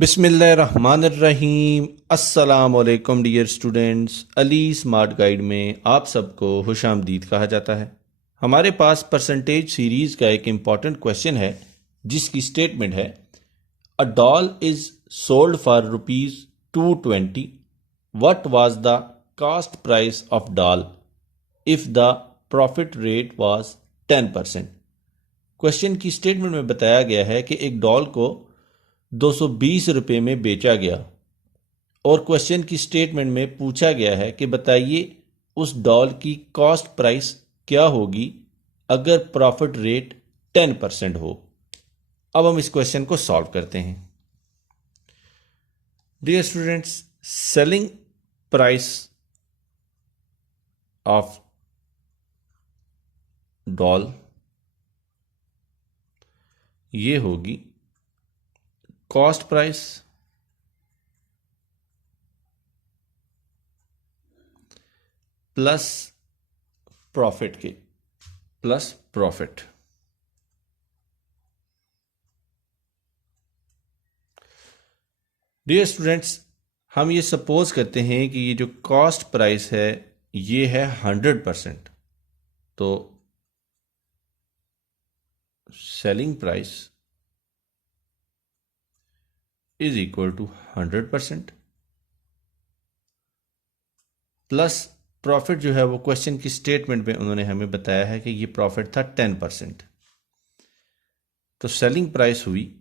बिस्मिल्लाहिर्रहमानिर्रहीम। अस्सलाम वालेकुम dear students. Ali smart guide में आप सबको खुशामदीद कहा जाता है। हमारे पास परसेंटेज सीरीज़ का एक इम्पॉर्टेंट क्वेश्चन है जिसकी स्टेटमेंट है a doll is sold for ₹220। What was the cost price of doll if the profit rate was 10%। Question की स्टेटमेंट में बताया गया है कि एक डॉल को 220 रुपये में बेचा गया और क्वेश्चन की स्टेटमेंट में पूछा गया है कि बताइए उस डॉल की कॉस्ट प्राइस क्या होगी अगर प्रॉफिट रेट 10% हो। अब हम इस क्वेश्चन को सॉल्व करते हैं। Dear students, selling price of doll ये होगी कॉस्ट प्राइस प्लस प्रॉफिट के प्लस प्रॉफिट। डियर स्टूडेंट्स, हम ये सपोज करते हैं कि ये जो कॉस्ट प्राइस है ये है 100%। तो selling price is equal to 100% plus profit जो है वो क्वेश्चन की स्टेटमेंट में उन्होंने हमें बताया है कि ये प्रॉफिट था 10%। तो सेलिंग प्राइस हुई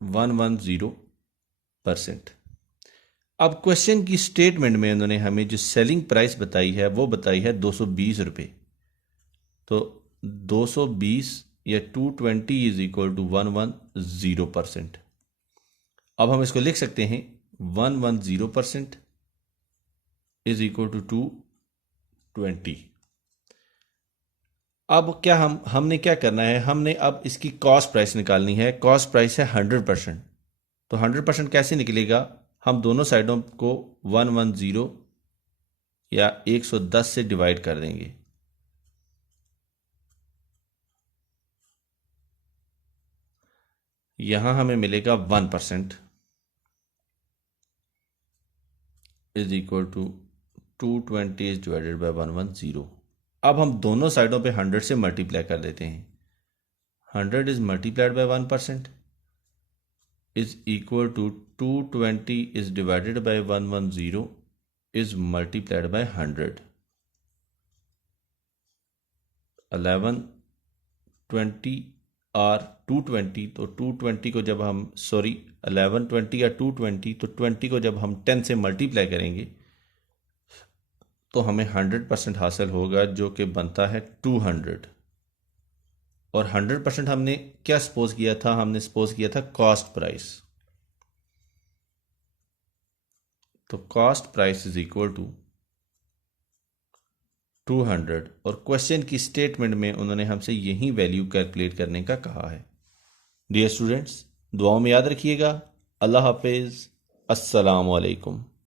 110%। अब क्वेश्चन की स्टेटमेंट में उन्होंने हमें जो सेलिंग प्राइस बताई है वो बताई है 220 रुपये। तो 220 या 220 इज इक्वल टू 110%। अब हम इसको लिख सकते हैं 110% इज इक्वल टू 220। अब क्या हमने क्या करना है, हमने अब इसकी कॉस्ट प्राइस निकालनी है। कॉस्ट प्राइस है 100%। तो 100% कैसे निकलेगा, हम दोनों साइडों को 110 या 110 से डिवाइड कर देंगे। यहां हमें मिलेगा 1% is equal to 220 is divided by 110। अब हम दोनों साइडों पे 100 से मल्टीप्लाई कर देते हैं। 100 is multiplied by 1% is equal to 220 is divided by 110 is multiplied by 100। 1120 और 220, तो 220 को जब हम 1120 या 220, तो 20 को जब हम 10 से मल्टीप्लाई करेंगे तो हमें 100% हासिल होगा जो कि बनता है 200। और 100% हमने क्या सपोज किया था, हमने सपोज किया था कॉस्ट प्राइस। तो cost price is equal to 200 और क्वेश्चन की स्टेटमेंट में उन्होंने हमसे यही वैल्यू कैलकुलेट करने का कहा है। डियर स्टूडेंट्स, दुआओं में याद रखिएगा। अल्लाह हाफिज़। अस्सलाम वालेकुम।